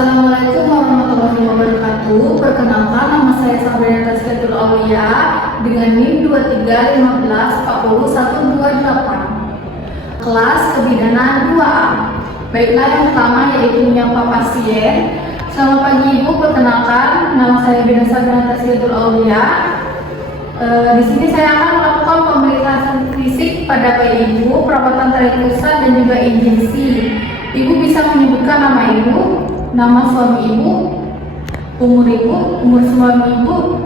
Assalamualaikum warahmatullahi wabarakatuh. Perkenalkan, nama saya Sabrina Tazkiyatul Aulia dengan NIM 23154128. Kelas kebidanan 2A. Baiklah, yang pertama yaitu menyapa pasien. Selamat pagi Ibu, perkenalkan nama saya Bina Sabrina Tazkiyatul Aulia. Di sini saya akan melakukan pemeriksaan fisik pada bayi Ibu, perawatan tarik pusat dan juga injeksi. Ibu bisa menyebutkan nama Ibu, nama suami Ibu, umur suami Ibu.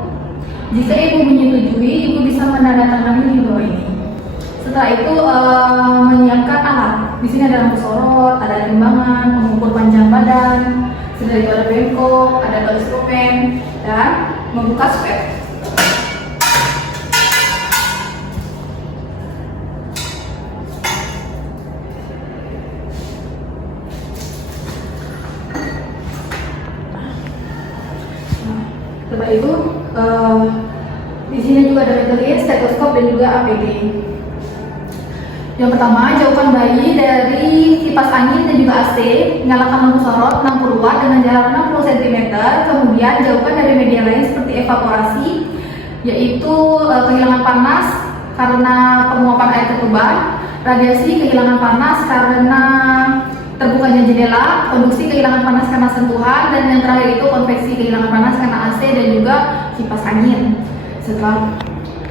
Jika Ibu menyetujui, Ibu bisa menandatangani di bawah ini. Setelah itu menyiapkan alat. Di sini ada lampu sorot, ada timbangan, mengukur panjang badan, setelah itu ada bengkok, ada garis pen, dan membuka swab. Setelah itu di sini juga ada metode stetoskop dan juga APD. Yang pertama, jauhkan bayi dari kipas angin dan juga AC, nyalakan lampu sorot 60 watt dengan jarak 60 cm, kemudian jauhkan dari media lain seperti evaporasi, yaitu kehilangan panas karena penguapan air ketuban, radiasi kehilangan panas karena terbukanya jendela, konduksi kehilangan panas karena sentuhan, dan yang terakhir itu konveksi kehilangan panas karena AC dan juga kipas angin. Setelah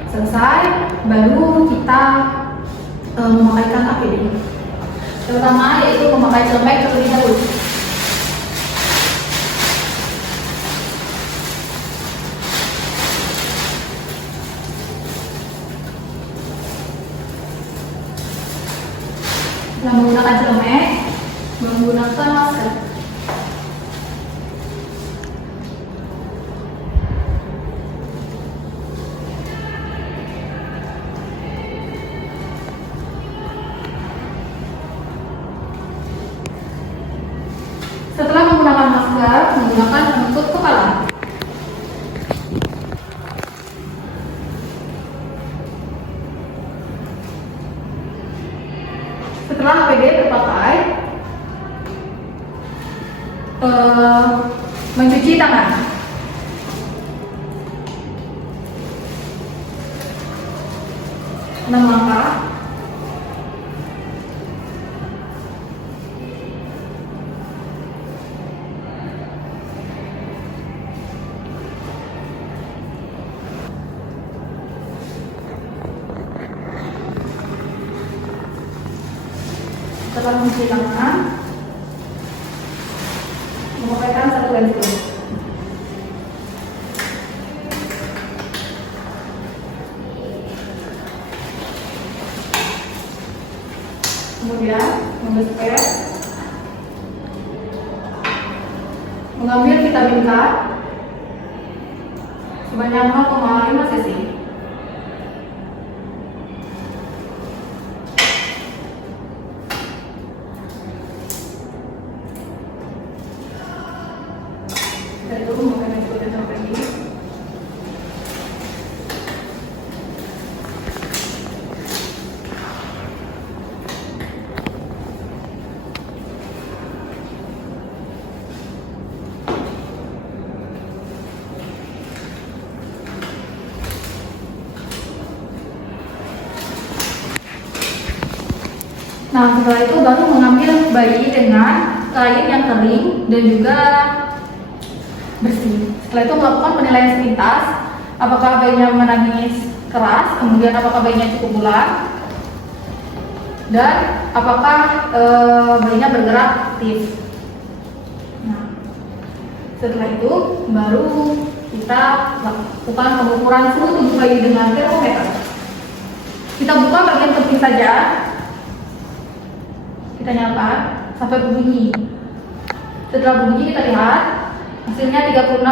selesai, baru kita memakaikan APD. Terutama yaitu memakai celemek terlebih dahulu. Setelah menggunakan celemek, menggunakan masker. Setelah menggunakan masker, menggunakan penutup kepala. Setelah APD terpakai, mencuci tangan. Enam langkah. Setelah mencuci tangan, memakaikan satu pensil. Kemudian mengesper, mengambil vitamin K sebanyak 0,5 cc. Dari itu memakai metode sampai ini. Nah, setelah itu baru mengambil bayi dengan kain yang kering dan juga bersih. Setelah itu melakukan penilaian sepintas, apakah bayinya menangis keras, kemudian apakah bayinya cukup bulat, dan apakah bayinya bergerak aktif. Nah, setelah itu baru kita lakukan pengukuran suhu tubuh bayi dengan termometer. Kita buka bagian penting saja, kita nyalakan sampai berbunyi. Setelah berbunyi kita lihat hasilnya 36,5.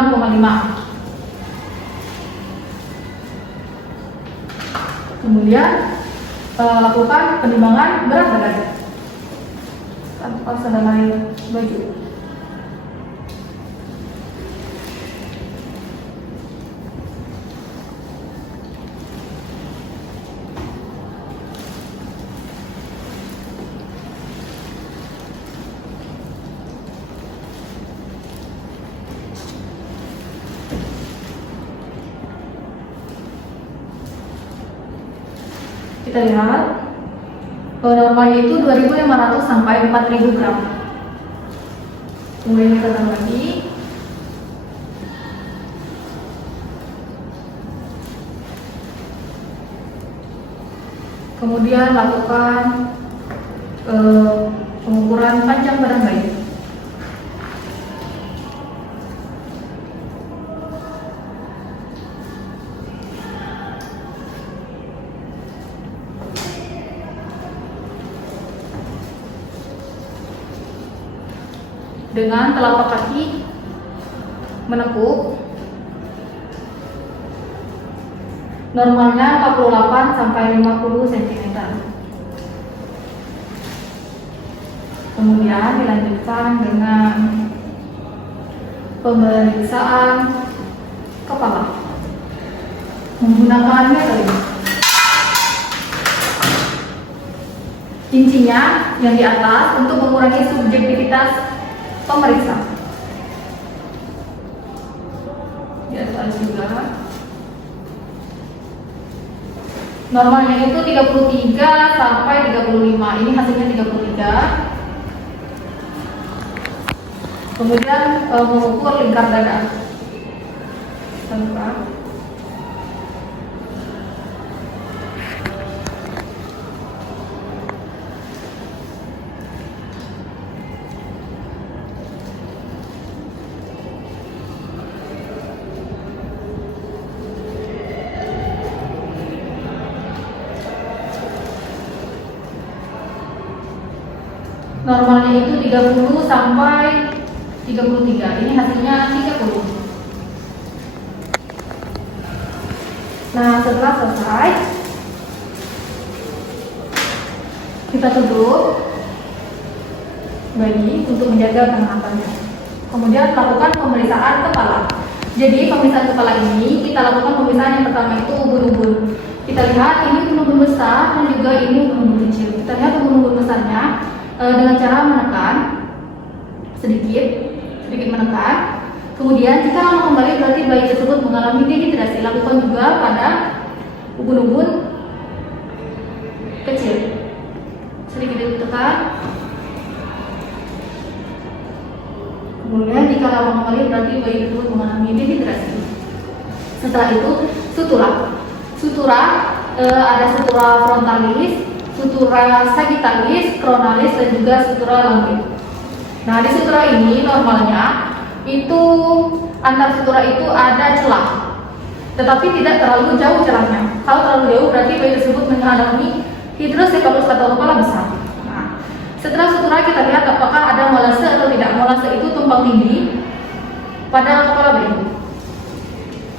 Kemudian lakukan penimbangan berat badan tanpa sandal baju. Kita lihat normalnya itu 2.500 sampai 4.000 gram. Kemudian kita tambah lagi. Kemudian lakukan pengukuran panjang badan bayi. Dengan telapak kaki menekuk, normalnya 48 sampai 50 cm. Kemudian dilanjutkan dengan pemeriksaan kepala menggunakan metode. Kuncinya yang di atas untuk mengurangi subjektivitas pemeriksa. Di atas juga. Normalnya itu 33 sampai 35. Ini hasilnya 33. Kemudian mengukur lingkar dada. Lingkar. Normalnya itu 30 sampai 33. Ini hasilnya 30. Nah, setelah selesai, kita tutup bayi untuk menjaga kehangatannya. Kemudian lakukan pemeriksaan kepala. Jadi pemeriksaan kepala ini kita lakukan pemeriksaan yang pertama itu ubun-ubun. Kita lihat ini ubun-ubun besar dan juga ini ubun-ubun kecil. Kita lihat ubun-ubun besarnya dengan cara menekan sedikit menekan. Kemudian jika lama kembali berarti bayi tersebut mengalami dehidrasi. Lakukan juga pada ubun-ubun kecil. Sedikit ditekan. Kemudian jika lama kembali berarti bayi tersebut mengalami dehidrasi. Setelah itu sutura ada sutura frontalis, sutura sagittalis, coronalis, dan juga sutura lambis. Nah, di sutura ini normalnya itu antar sutura itu ada celah, tetapi tidak terlalu jauh celahnya. Kalau terlalu jauh berarti bayi tersebut mengalami hidrosefalus atau kepala besar. Nah, setelah sutura kita lihat apakah ada molase atau tidak. Molase itu tumpang tindih pada kepala bayi.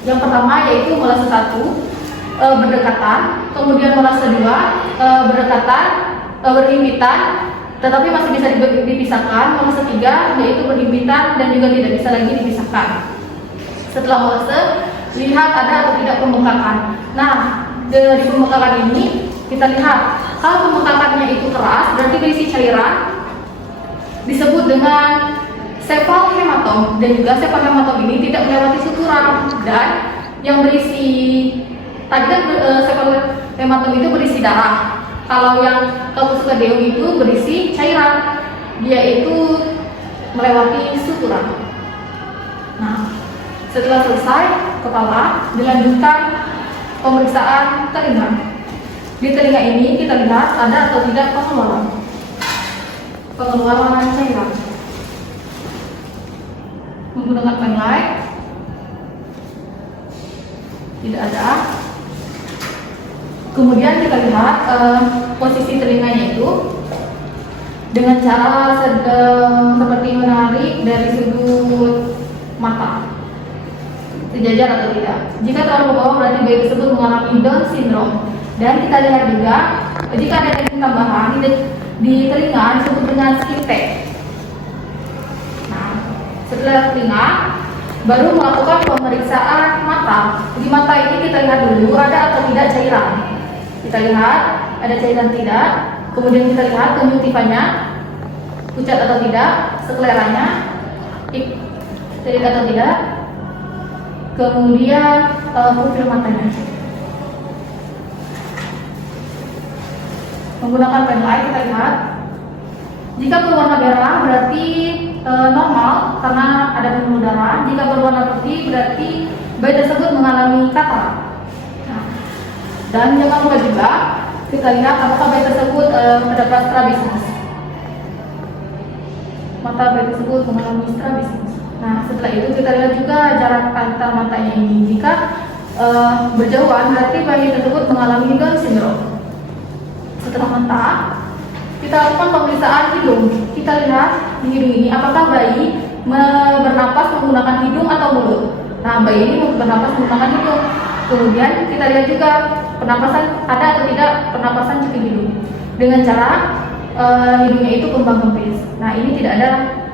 Yang pertama yaitu molase 1 berdekatan, kemudian molase 2 berdekatan, berhimpitan, tetapi masih bisa dipisahkan. Molase 3 yaitu berhimpitan dan juga tidak bisa lagi dipisahkan. Setelah molase, lihat ada atau tidak pembengkakan. Nah, dari pembengkakan ini kita lihat kalau pembengkakannya itu keras berarti berisi cairan, disebut dengan sepal hematom, dan juga sepal hematom ini tidak melewati sutura. Dan yang berisi tadi kan sepal hematom itu berisi darah. Kalau yang kapusukadeum itu berisi cairan, dia itu melewati sutura. Nah, setelah selesai kepala, dilanjutkan pemeriksaan telinga. Di telinga ini kita lihat ada atau tidak pengeluaran cairan. Menggunakan penlight, tidak ada. Kemudian kita lihat posisi telinganya itu dengan cara seperti menarik dari sudut mata, sejajar atau tidak. Jika terlalu ke bawah berarti bayi tersebut mengalami Down syndrome. Dan kita lihat juga jika ada daging tambahan di telinga disebut dengan skin tag. Nah, setelah telinga baru melakukan pemeriksaan mata. Di mata ini kita lihat dulu ada atau tidak cairan. Kita lihat ada cairan tidak. Kemudian kita lihat konjungtivanya pucat atau tidak, skleranya atau tidak. Kemudian profil matanya. menggunakan pen light kita lihat. Jika berwarna merah berarti normal karena ada pembuluh darah. Jika berwarna putih berarti bayi tersebut mengalami katarak. Nah, dan jangan lupa juga kita lihat apakah bayi tersebut terdapat strabismus. Mata bayi tersebut mengalami strabismus. Nah, setelah itu kita lihat juga jarak antar matanya ini. Jika berjauhan berarti bayi tersebut mengalami Down syndrome. Setelah mata, kita lakukan pemeriksaan hidung. Kita lihat di hidung ini apakah bayi bernapas menggunakan hidung atau mulut. Nah, bayi ini bernapas menggunakan hidung. Kemudian kita lihat juga pernapasan ada atau tidak pernapasan cuping hidung dengan cara hidungnya itu kembang kempis. Nah, ini tidak ada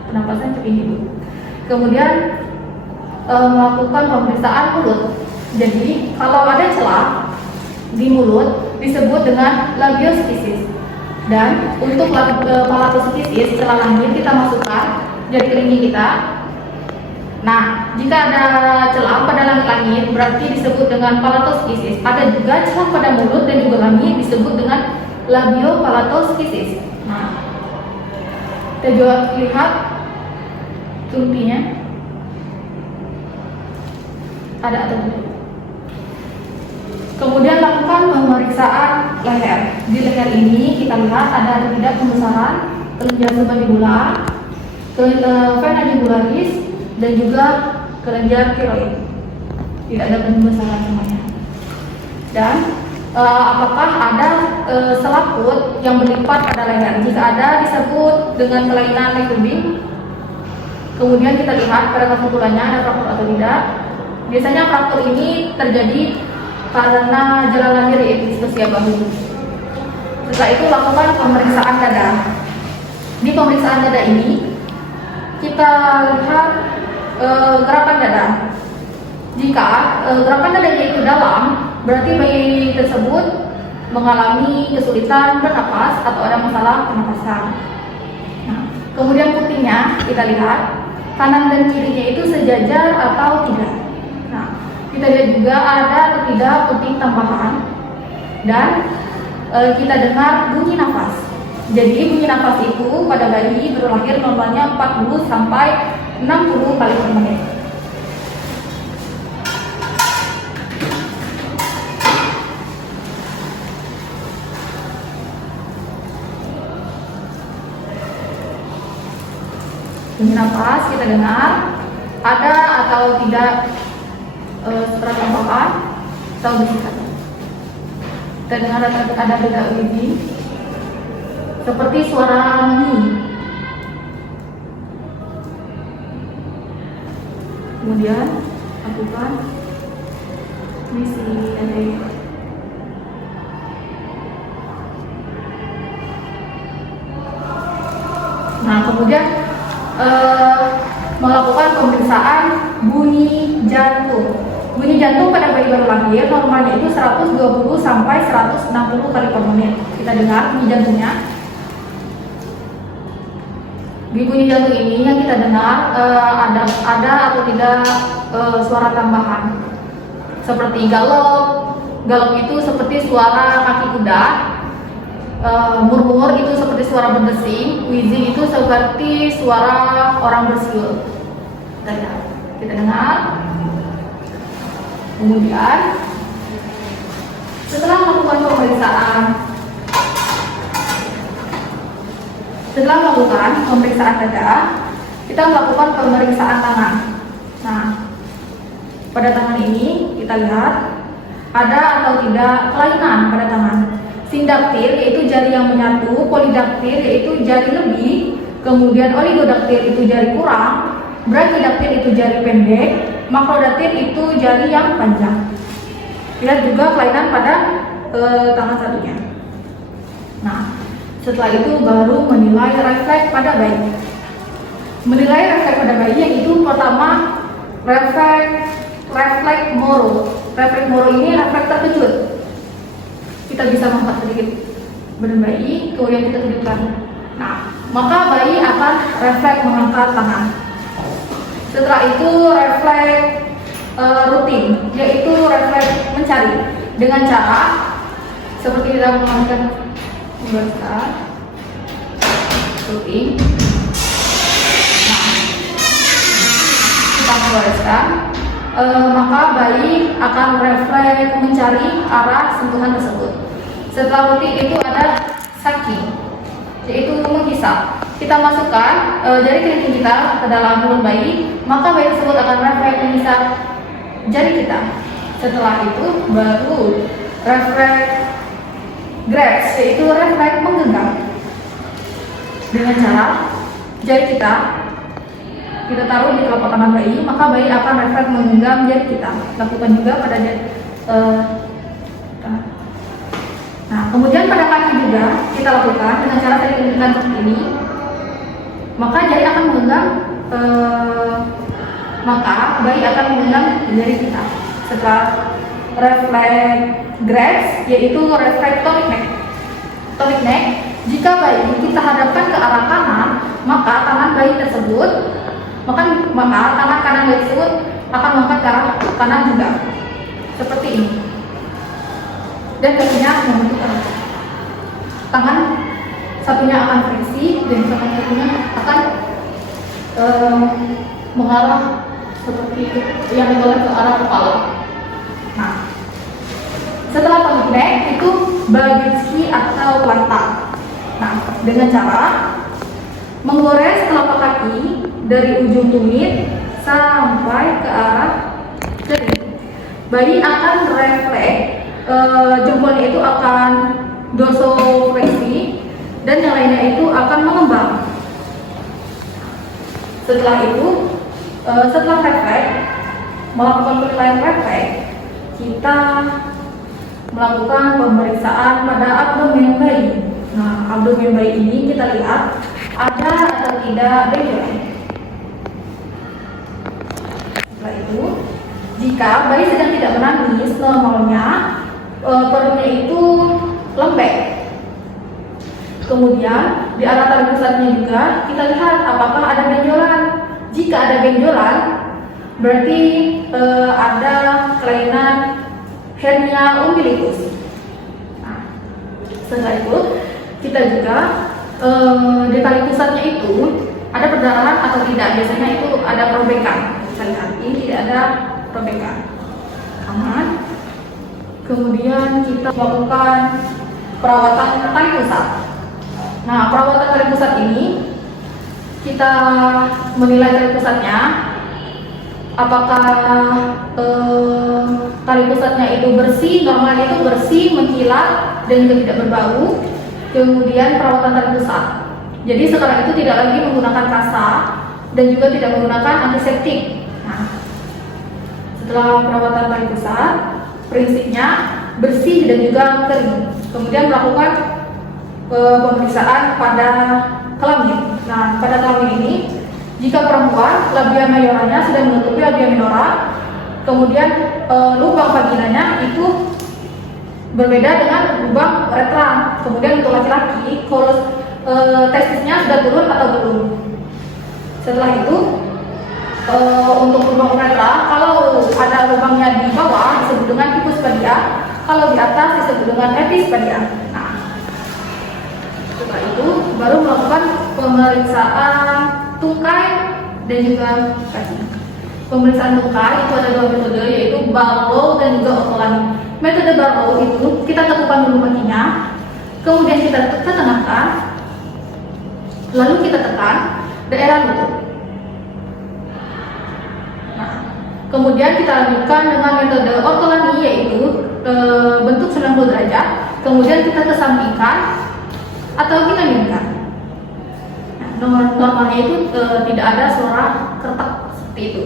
pernapasan cuping hidung. Kemudian melakukan pemeriksaan mulut. Jadi kalau ada celah di mulut disebut dengan labioskisis. Dan untuk palatosisis celah langit kita masukkan jari kelingking kita. Nah, jika ada celah pada langit berarti disebut dengan palatosisis. Ada juga celah pada mulut dan juga langit disebut dengan labiopalatosisis. Nah, kita juga lihat tumpinya ada atau tidak. Kemudian lakukan pemeriksaan leher. Di leher ini kita lihat ada atau tidak pembesaran kelenjar submandibular, vena jugularis, dan juga kelenjar tiroid. Tidak ada pembesaran semuanya. Dan apakah ada selaput yang berlipat pada leher? Jika ada disebut dengan kelainan leg tubing. Kemudian kita lihat pada kesimpulannya ada fraktur atau tidak. Biasanya fraktur ini terjadi karena jalan lahir yaitu dispepsia bahu. Setelah itu lakukan pemeriksaan dada. Di pemeriksaan dada ini kita lihat gerakan dada. Jika gerakan dadanya itu dalam, berarti bayi tersebut mengalami kesulitan bernapas atau ada masalah pernapasan. Nah, kemudian putingnya kita lihat kanan dan kirinya itu sejajar atau tidak. Nah, kita lihat juga ada atau tidak puting tambahan dan kita dengar bunyi nafas. Jadi bunyi nafas itu pada bayi baru lahir normalnya 40 sampai 60 kali per menit. Bunyi nafas kita dengar ada atau tidak suara tambahan atau bisikan. Kita dengar ada beda widi seperti suara nyi. Kemudian lakukan misi dari kemudian melakukan pemeriksaan bunyi jantung. Bunyi jantung pada bayi baru lahir normalnya itu 120 sampai 160 kali per menit. Kita dengar bunyi jantungnya. Di bunyi jantung ini yang kita dengar ada atau tidak suara tambahan seperti galop. Galop itu seperti suara kaki kuda. Murmur itu seperti suara berdesing. Wheezing itu seperti suara orang bersiul. Kita dengar. Kemudian setelah melakukan pemeriksaan dada, kita melakukan pemeriksaan tangan. Nah, pada tangan ini kita lihat ada atau tidak kelainan pada tangan. Sindaktil yaitu jari yang menyatu, polidaktil yaitu jari lebih, kemudian oligodaktil itu jari kurang, brachydaktil itu jari pendek, makrodaktil itu jari yang panjang. Lihat juga kelainan pada tangan satunya. Nah, setelah itu baru menilai refleks pada bayi. Menilai refleks pada bayi yaitu pertama refleks moro. Refleks moro ini refleks terkejut. Kita bisa mengangkat sedikit badan bayi, kemudian kita tunjukkan. Nah, maka bayi akan refleks mengangkat tangan. Setelah itu refleks rutin, yaitu refleks mencari dengan cara seperti kita mengangkat menggoreskan, looping. Nah, kita menggoreskan, maka bayi akan refleks mencari arah sentuhan tersebut. Setelah looping itu ada sucking, yaitu menghisap. Kita masukkan jari kelingking kita ke dalam mulut bayi, maka bayi tersebut akan refleks menghisap jari kita. Setelah itu baru refleks grasp, yaitu refleks menggenggam. Dengan cara jari kita taruh di telapak tangan bayi, maka bayi akan refleks menggenggam jari kita. Lakukan juga pada jari. Nah, kemudian pada kaki juga kita lakukan dengan cara tarik lingkungan seperti ini. Maka jari akan menggenggam, maka bayi akan menggenggam jari kita. Setelah refleks grasp, yaitu refleks tonic neck. Tonic neck, jika bayi kita hadapkan ke arah kanan, maka tangan bayi tersebut, maka tangan kanan bayi tersebut akan mengangkat ke arah kanan juga, seperti ini. Dan kakinya membentuk arah. Tangan satunya akan friksi dan tangan satunya akan mengarah seperti itu, yang mengarah ke arah kepala. Nah, setelah tonic neck itu Babinski atau plantar. Nah, dengan cara menggores telapak kaki dari ujung tumit sampai ke arah telinga. Bayi akan refleks, jempolnya itu akan dorsofleksi dan yang lainnya itu akan mengembang. Setelah itu, setelah refleks, melakukan penilaian refleks, kita melakukan pemeriksaan pada abdomen bayi. Nah, abdomen bayi ini kita lihat ada atau tidak benjolan. Setelah itu, jika bayi sedang tidak menangis, normalnya perutnya itu lembek. Kemudian di arah tali pusatnya juga kita lihat apakah ada benjolan. Jika ada benjolan, berarti ada kelainan hernia umbilikus. Nah, setelah itu kita juga di tali pusatnya itu ada perdarahan atau tidak. Biasanya itu ada perobekan. Kita lihat ini tidak ada perobekan, aman. Kemudian kita melakukan perawatan tali pusat. Nah, perawatan tali pusat ini kita menilai tali pusatnya, apakah tali pusatnya itu bersih, normalnya itu bersih, mengkilat, dan juga tidak berbau. Kemudian perawatan tali pusat. Jadi sekarang itu tidak lagi menggunakan kasa dan juga tidak menggunakan antiseptik. Nah, setelah perawatan tali pusat, prinsipnya bersih dan juga kering. Kemudian melakukan pemeriksaan pada kelamin. Nah, pada kelamin ini, jika perempuan labia mayoranya sudah menutupi labia minora, kemudian lubang vaginanya itu berbeda dengan lubang uretra. Kemudian untuk laki-laki, kalau testisnya sudah turun atau belum. Setelah itu, untuk lubang uretra, kalau ada lubangnya di bawah disebut dengan hipospadia, kalau di atas disebut dengan epispadia. Nah, setelah itu baru melakukan pemeriksaan tungkai dan juga kaki. Pemeriksaan tungkai itu ada dua metode, yaitu Barlow dan juga Ortolani. Metode Barlow itu kita tepukan dulu kakinya, kemudian kita tenangkan, lalu kita tekan daerah lutut. Nah, kemudian kita lanjutkan dengan metode Ortolani, yaitu bentuk 90 derajat, kemudian kita kesampingkan atau kita miringkan. Nah, normalnya itu tidak ada suara kertak seperti itu.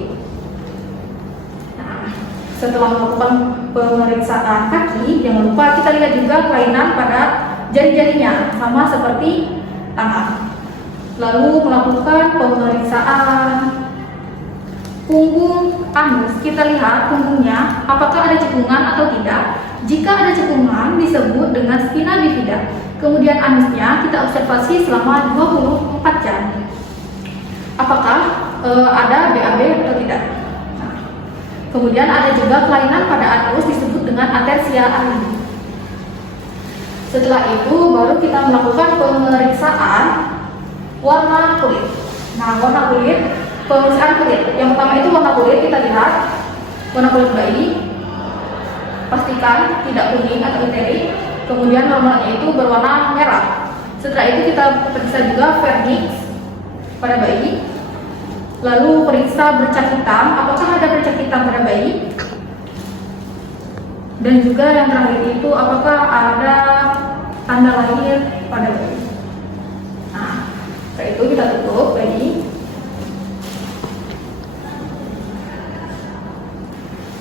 Nah, setelah melakukan pemeriksaan kaki, jangan lupa kita lihat juga kelainan pada jari-jarinya, sama seperti tangan. Lalu melakukan pemeriksaan punggung anus, kita lihat punggungnya apakah ada cekungan atau tidak. Jika ada cekungan disebut dengan spina bifida. Kemudian anusnya kita observasi selama 24 jam. Apakah ada BAB atau tidak. Nah, kemudian ada juga kelainan pada anus disebut dengan atersia anus. Setelah itu baru kita melakukan pemeriksaan warna kulit. Nah, warna kulit, pemeriksaan kulit. Yang pertama itu warna kulit, kita lihat warna kulit bayi. Pastikan tidak kuning atau iritasi. Kemudian normalnya itu berwarna merah. Setelah itu kita periksa juga vernix pada bayi. Lalu periksa bercak hitam, apakah ada bercak hitam pada bayi. Dan juga yang terakhir itu apakah ada tanda lahir pada bayi. Nah, setelah itu kita tutup bayi.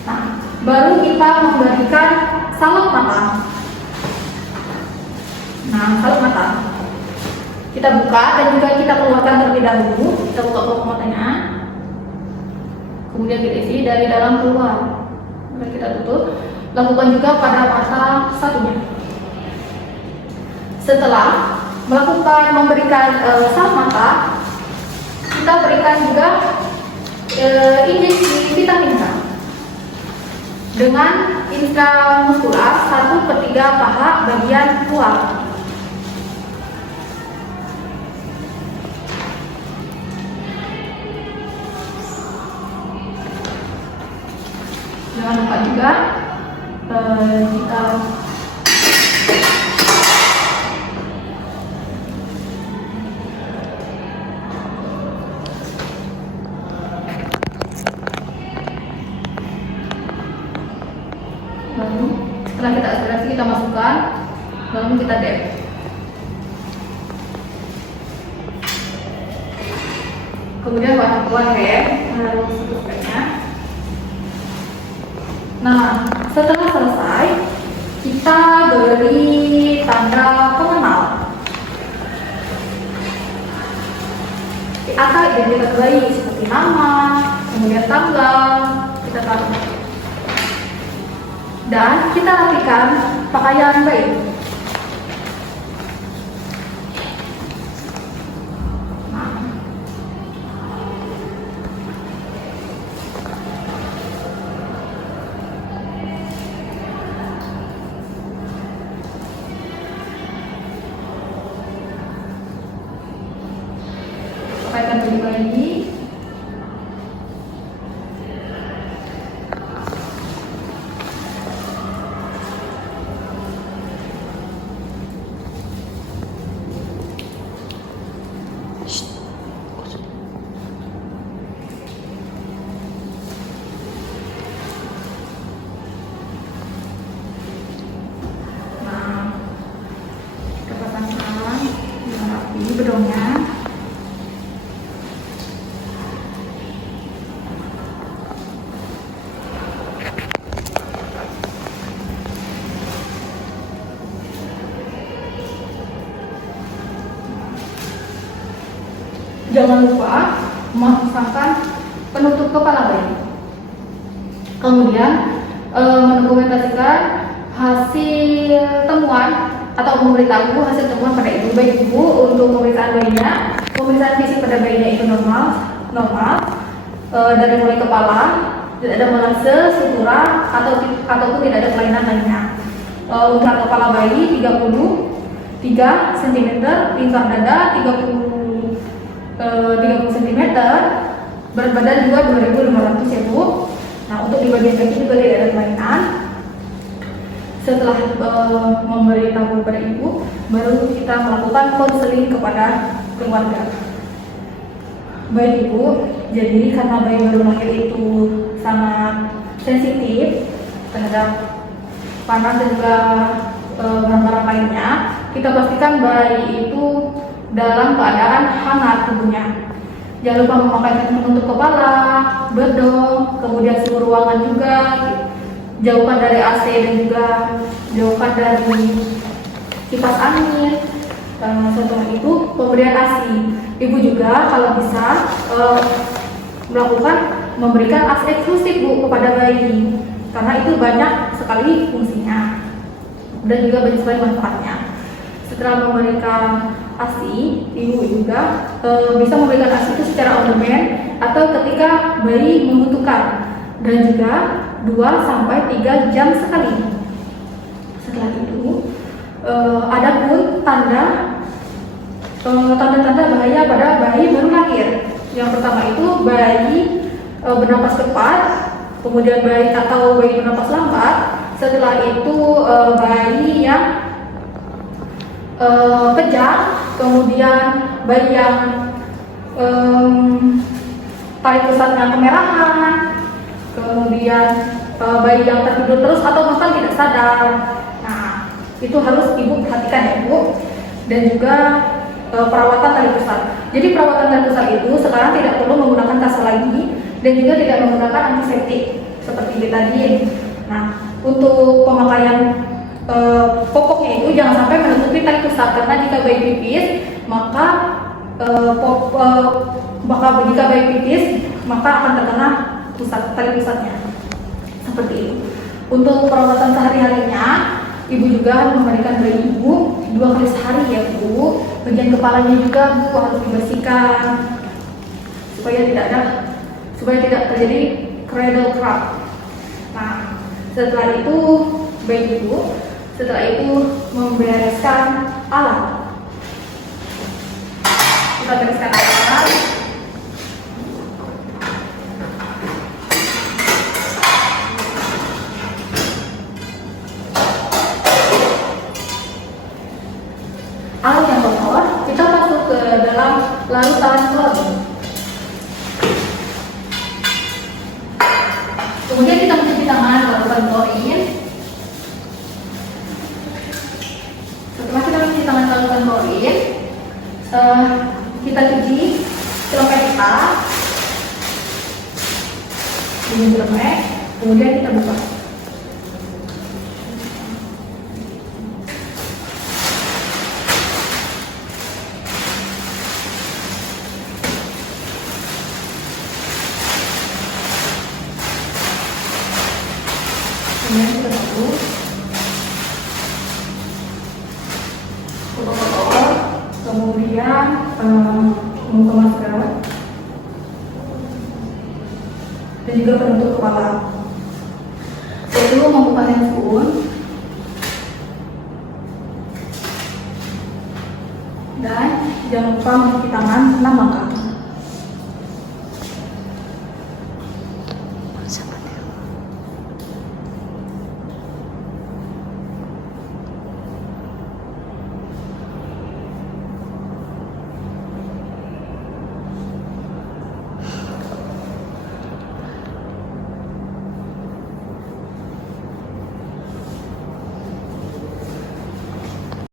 Nah, baru kita memberikan salep mata. Nah, salep mata kita buka dan juga kita keluarkan terlebih dahulu. Kita buka pelupuk matanya, kemudian kita isi dari dalam keluar. Kemudian kita tutup. Lakukan juga pada mata satunya. Setelah memberikan salep mata, kita berikan juga injeksi vitamin K dengan intramuskular 1/3 paha bagian luar. Jangan lupa juga kita lalu setelah kita aspirasi kita masukkan, lalu kita dep. Kemudian warna rem lalu seterusnya. Nah, setelah selesai kita beri tanda pengenal atau identitas bayi seperti nama, kemudian tanggal kita taruh. Dan kita rapikan pakaian bayi. Pakaikan baju bayi. Bedongnya. Jangan lupa memasangkan penutup kepala bayi. Kemudian mendokumentasikan hasil temuan atau memberitahu hasil temuan pada ibu, baik ibu untuk pemeriksaan bayinya. Pemeriksaan fisik pada bayinya itu normal, dari mulai kepala, tidak ada melase, sutura ataupun tidak ada kelainan lainnya. Untuk kepala bayi 33 cm, lingkar dada 30 cm, berat badan juga 2.500 ya Bu. Nah, untuk di bagian kaki juga tidak ada kelainan. Setelah memberitahu pada ibu, baru kita melakukan konseling kepada keluarga. Baik ibu, jadi karena bayi baru lahir itu sangat sensitif terhadap panas dan juga barang-barang lainnya, kita pastikan bayi itu dalam keadaan hangat tubuhnya. Jangan lupa memakai penutup kepala, bedong, kemudian suhu ruangan juga. Jauhkan dari AC dan juga jauhkan dari kipas angin. Setelah itu pemberian ASI. Ibu juga kalau bisa memberikan ASI eksklusif Bu kepada bayi, karena itu banyak sekali fungsinya dan juga banyak sekali manfaatnya. Setelah memberikan ASI, ibu juga bisa memberikan ASI itu secara on demand atau ketika bayi membutuhkan, dan juga 2-3 jam sekali. Setelah itu Adapun tanda-tanda bahaya pada bayi baru lahir. Yang pertama itu bayi bernapas cepat, kemudian bayi bernapas lambat. Setelah itu bayi yang kejang, kemudian bayi yang tali pusatnya kemerahan, kemudian bayi yang tertidur terus atau bahkan tidak sadar. Nah, itu harus ibu perhatikan ya Bu. Dan juga perawatan tali pusat. Jadi perawatan tali pusat itu sekarang tidak perlu menggunakan tas lagi dan juga tidak menggunakan antiseptik seperti betadine. Nah, untuk pemakaian pokoknya itu jangan sampai menutupi tali pusat, karena jika bayi pipis maka jika bayi pipis maka akan terkena tali pusatnya seperti itu. Untuk perawatan sehari-harinya, ibu juga harus memandikan bayi ibu 2 kali sehari ya Bu. Bagian kepalanya juga Bu harus dibersihkan supaya tidak terjadi cradle crab. Nah, setelah itu bayi ibu membereskan alat. Kita bereskan alat. Alat yang kotor kita masuk ke dalam larutan klorin. Kemudian kita mencuci tangan larutan klorin. Setelah kita mencuci tangan larutan klorin, kita cuci celemek kita dengan celemek, kemudian kita buka. Kemudian kita tutup, kemudian membuka masker dan juga penutup kepala. Lalu membuka handphone dan jangan lupa mencuci tangan 6 langkah.